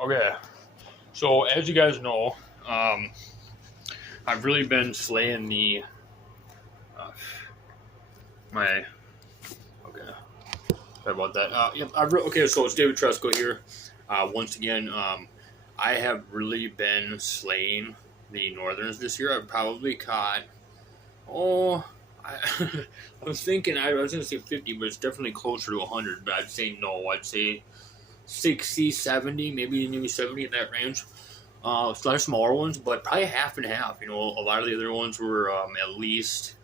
Okay, so as you guys know, um, I've really been slaying the uh, my. Okay, sorry about that. Yeah, okay. So it's David Tresco here. Once again, I have really been slaying the Northerns this year. I've probably caught I, I was thinking I was going to say 50, but it's definitely closer to 100. But I'd say no. I'd say 60, 70, maybe 70 in that range. It's a lot of smaller ones, but probably half and half. You know, a lot of the other ones were at least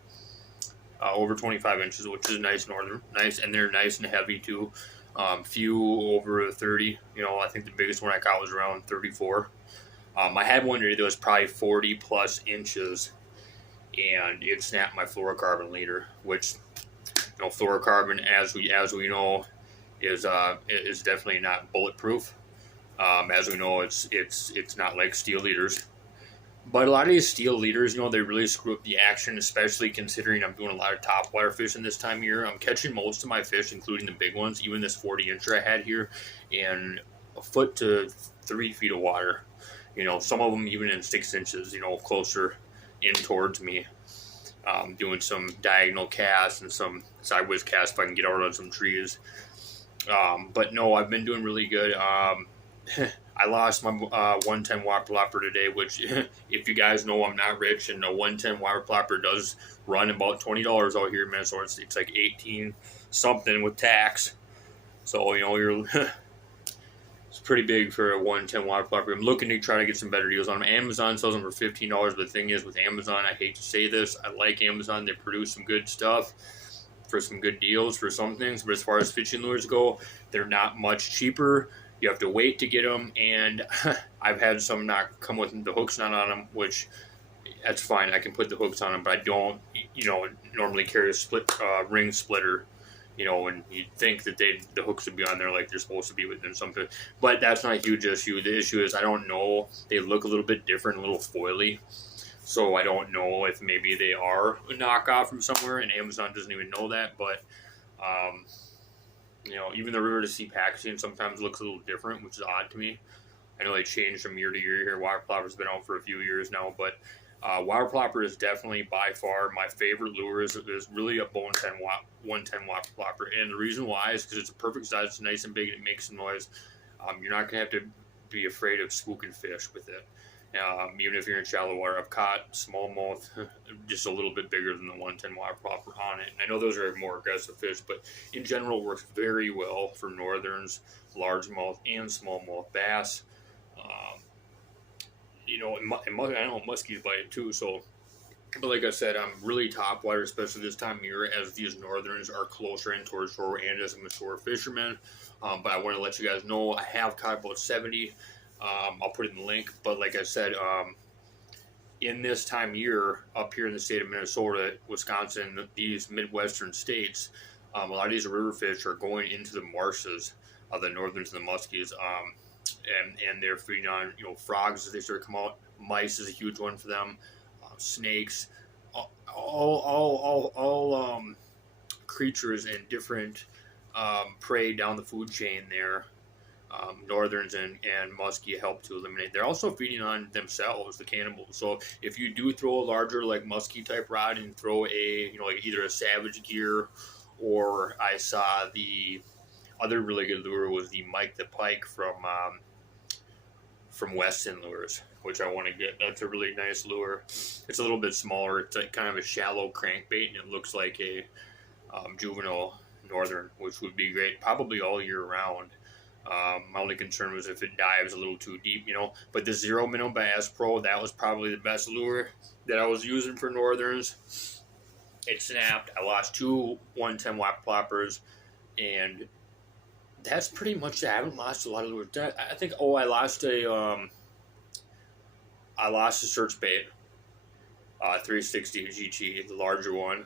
over 25 inches, which is nice northern, nice, and they're nice and heavy too. Few over 30. You know, I think the biggest one I caught was around 34. I had one that was probably 40 plus inches, and it snapped my fluorocarbon leader, which fluorocarbon, as we know, is definitely not bulletproof. As we know, it's not like steel leaders. But a lot of these steel leaders, they really screw up the action, especially considering I'm doing a lot of topwater fishing this time of year. I'm catching most of my fish, including the big ones, even this 40-incher I had here, in a foot to 3 feet of water. Some of them even in 6 inches, closer in towards me. Doing some diagonal casts and some sideways casts if I can get out on some trees. But no, I've been doing really good. I lost my 110 watt plopper today, which, if you guys know, I'm not rich, and a 110 watt plopper does run about $20 out here in Minnesota. It's like 18 something with tax. So, you're it's pretty big for a 110 watt plopper. I'm looking to try to get some better deals on them. Amazon sells them for $15, but the thing is, with Amazon, I hate to say this, I like Amazon. They produce some good stuff for some good deals for some things, but as far as fishing lures go, they're not much cheaper. You have to wait to get them, and I've had some not come with the hooks not on them, which that's fine. I can put the hooks on them, but I don't, normally carry a split ring splitter, and you'd think that the hooks would be on there like they're supposed to be within something, but that's not a huge issue. The issue is I don't know. They look a little bit different, a little foily, so I don't know if maybe they are a knockoff from somewhere, and Amazon doesn't even know that, but. Even the river to sea packaging sometimes looks a little different, which is odd to me. I know they change from year to year here. Water plopper's been out for a few years now, but water plopper is definitely by far my favorite lure. Is really a bone 10 watt, 110 watt plopper, and the reason why is because it's a perfect size. It's nice and big, and it makes some noise. You're not gonna have to be afraid of spooking fish with it. Even if you're in shallow water, I've caught smallmouth just a little bit bigger than the 110 watt plopper on it. And I know those are more aggressive fish, but in general, it works very well for northerns, largemouth, and smallmouth bass. Um, and I know muskies bite it too. So, but like I said, I'm really top water, especially this time of year, as these northerns are closer in towards shore, and as I'm a shore fisherman. But I want to let you guys know I have caught about 70. I'll put it in the link, but like I said, in this time of year, up here in the state of Minnesota, Wisconsin, these Midwestern states, a lot of these river fish are going into the marshes of the northerns and the muskies, and they're feeding on, frogs as they start to come out. Mice is a huge one for them, snakes, all creatures and different prey down the food chain there. Northerns and muskie help to eliminate. They're also feeding on themselves, the cannibals. So if you do throw a larger like muskie type rod and throw like either a Savage Gear, or I saw the other really good lure was the Mike the Pike from Weston Lures, which I want to get. That's a really nice lure. It's a little bit smaller. It's like kind of a shallow crankbait, and it looks like a juvenile northern, which would be great probably all year round. My only concern was if it dives a little too deep, But the Zero Minnow Bass Pro, that was probably the best lure that I was using for northerns. It snapped. I lost two 110 watt ploppers, and that's pretty much it. I haven't lost a lot of lures. I think. Oh, I lost a search bait, 360 GT, the larger one.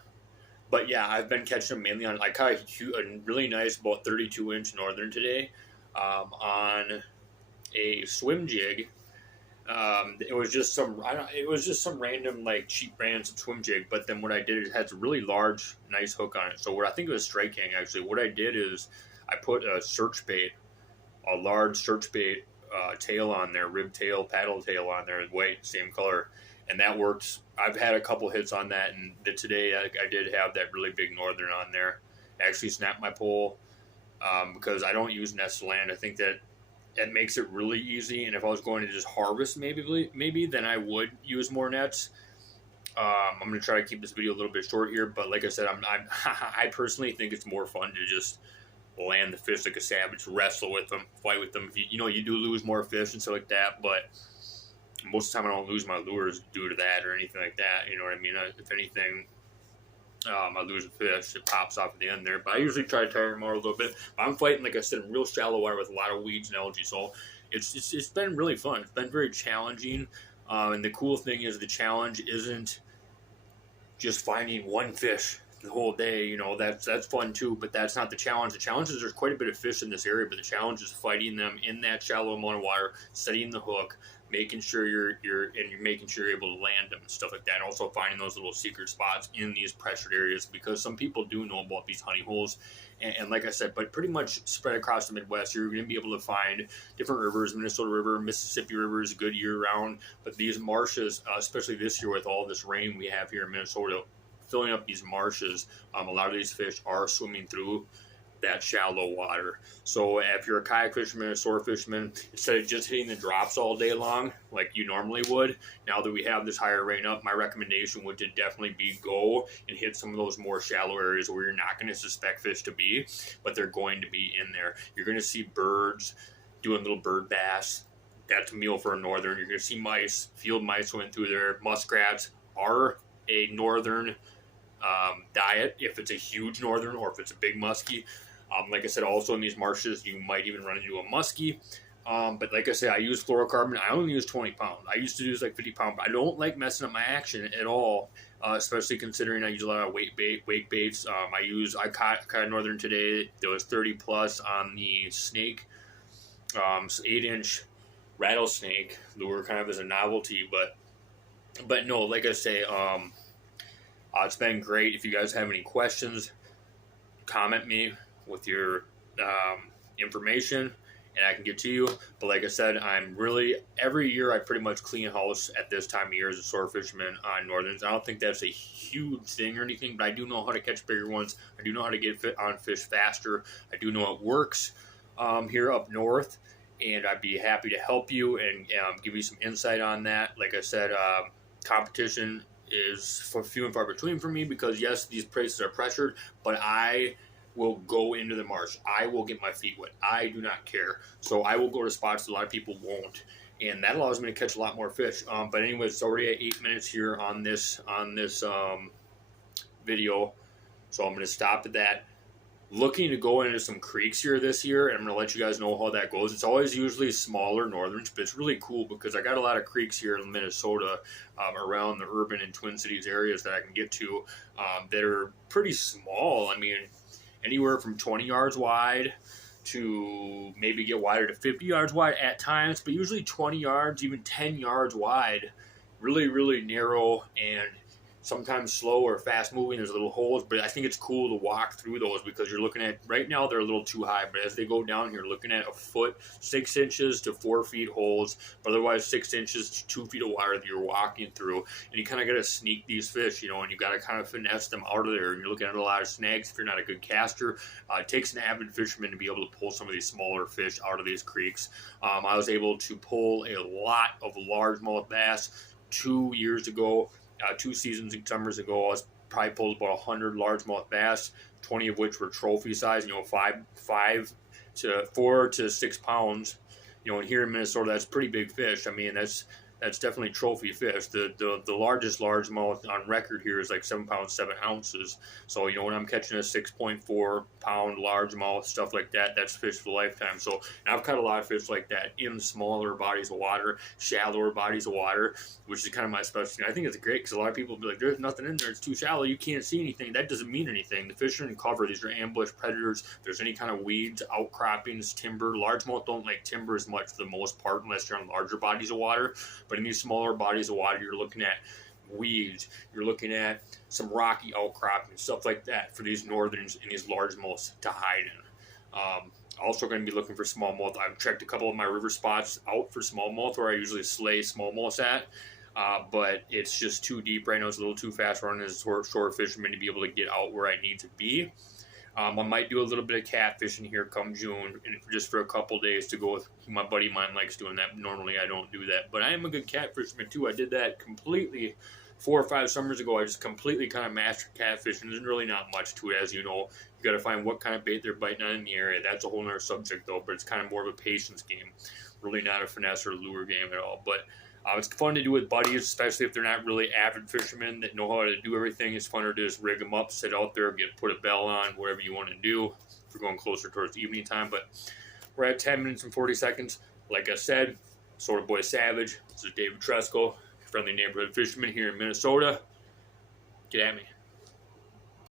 But yeah, I've been catching them mainly on. I caught a really nice, about 32-inch northern today. On a swim jig. It was just some random like cheap brands of swim jig. But then what I did is it had a really large, nice hook on it. So what I think it was Strike Hang actually. What I did is I put a large search bait tail on there, rib tail, paddle tail on there, white, same color, and that works. I've had a couple hits on that, and today I did have that really big northern on there. Actually snapped my pole because I don't use Nestland. I think that it makes it really easy, and if I was going to just harvest maybe then I would use more nets. I'm going to try to keep this video a little bit short here, but like I said, I personally think it's more fun to just land the fish like a savage, wrestle with them, fight with them. If you do lose more fish and stuff like that, but most of the time I don't lose my lures due to that or anything like that. You know what I mean? If anything, I lose a fish, it pops off at the end there. But I usually try to tire them out a little bit. But I'm fighting, like I said, in real shallow water with a lot of weeds and algae. So it's been really fun. It's been very challenging. And the cool thing is the challenge isn't just finding one fish the whole day. You know, that's fun too, but that's not the challenge. The challenge is there's quite a bit of fish in this area, but the challenge is fighting them in that shallow amount of water, setting the hook, making sure you're making sure you're able to land them and stuff like that, and also finding those little secret spots in these pressured areas, because some people do know about these honey holes. And like I said, but pretty much spread across the Midwest, you're going to be able to find different rivers. Minnesota River, Mississippi River is good year-round, but these marshes, especially this year with all this rain we have here in Minnesota, filling up these marshes, a lot of these fish are swimming through that shallow water. So if you're a kayak fisherman, a sword fisherman, instead of just hitting the drops all day long like you normally would, now that we have this higher rain up, my recommendation would to definitely be go and hit some of those more shallow areas where you're not going to suspect fish to be, but they're going to be in there. You're going to see birds doing little bird bass. That's a meal for a northern. You're going to see mice, field mice going through there. Muskrats are a northern diet if it's a huge northern or if it's a big muskie. Like I said, also in these marshes, you might even run into a muskie. But like I said, I use fluorocarbon. I only use 20 pound. I used to use like 50 pound, but I don't like messing up my action at all, especially considering I use a lot of wake baits. I caught a northern today. There was 30 plus on the snake, 8-inch rattlesnake lure, kind of as a novelty. But no, like I say, it's been great. If you guys have any questions, comment me with your information and I can get to you. But like I said, every year I pretty much clean house at this time of year as a sword fisherman on northerns. I don't think that's a huge thing or anything, but I do know how to catch bigger ones. I do know how to get on fish faster. I do know it works here up north, and I'd be happy to help you and give you some insight on that. Like I said, competition is few and far between for me, because yes, these places are pressured, but I will go into the marsh. I will get my feet wet. I do not care. So I will go to spots that a lot of people won't, and that allows me to catch a lot more fish. But anyways, it's already at 8 minutes here on this video, so I'm going to stop at that. Looking to go into some creeks here this year, and I'm going to let you guys know how that goes. It's always usually smaller northerns, but it's really cool because I got a lot of creeks here in Minnesota around the urban and Twin Cities areas that I can get to that are pretty small. I mean, anywhere from 20 yards wide to maybe get wider to 50 yards wide at times, but usually 20 yards, even 10 yards wide. Really, really narrow and sometimes slow or fast moving. There's little holes, but I think it's cool to walk through those because you're looking at, right now they're a little too high, but as they go down here, looking at 1 foot, 6 inches to 4 feet holes, but otherwise 6 inches to 2 feet of water that you're walking through. And you kind of got to sneak these fish, and you got to kind of finesse them out of there. And you're looking at a lot of snags if you're not a good caster. It takes an avid fisherman to be able to pull some of these smaller fish out of these creeks. I was able to pull a lot of largemouth bass 2 years ago. 2 seasons and summers ago, I was probably pulled about 100 largemouth bass, 20 of which were trophy size, 4 to 6 pounds. And here in Minnesota, that's pretty big fish. I mean, that's definitely trophy fish. The largest largemouth on record here is like 7 pounds 7 ounces. So when I'm catching a 6.4 pound largemouth, stuff like that, that's fish for the lifetime. So I've caught a lot of fish like that in smaller bodies of water, shallower bodies of water, which is kind of my specialty. I think it's great because a lot of people will be like, there's nothing in there, it's too shallow, you can't see anything. That doesn't mean anything. The fish are in cover. These are ambush predators. If there's any kind of weeds, outcroppings, timber, largemouth don't like timber as much for the most part unless you're on larger bodies of water. But in these smaller bodies of water, you're looking at weeds, you're looking at some rocky outcropping, stuff like that for these northerns and these largemouths to hide in. Also going to be looking for smallmouth. I've checked a couple of my river spots out for smallmouth where I usually slay smallmouth at. But it's just too deep right now. It's a little too fast running as a shore fisherman to be able to get out where I need to be. I might do a little bit of catfishing here come June, and just for a couple days to go with my buddy of mine likes doing that. Normally I don't do that, but I am a good catfisherman too. I did that completely 4 or 5 summers ago. I just completely kind of mastered catfishing. There's really not much to it, as you know. You got to find what kind of bait they're biting on in the area. That's a whole nother subject though, but it's kind of more of a patience game. Really not a finesse or lure game at all, but it's fun to do with buddies, especially if they're not really avid fishermen that know how to do everything. It's funner to just rig them up, sit out there, put a bell on, whatever you want to do if we're going closer towards evening time. But we're at 10 minutes and 40 seconds. Like I said, Sort of Boy Savage. This is David Tresco, friendly neighborhood fisherman here in Minnesota. Get at me.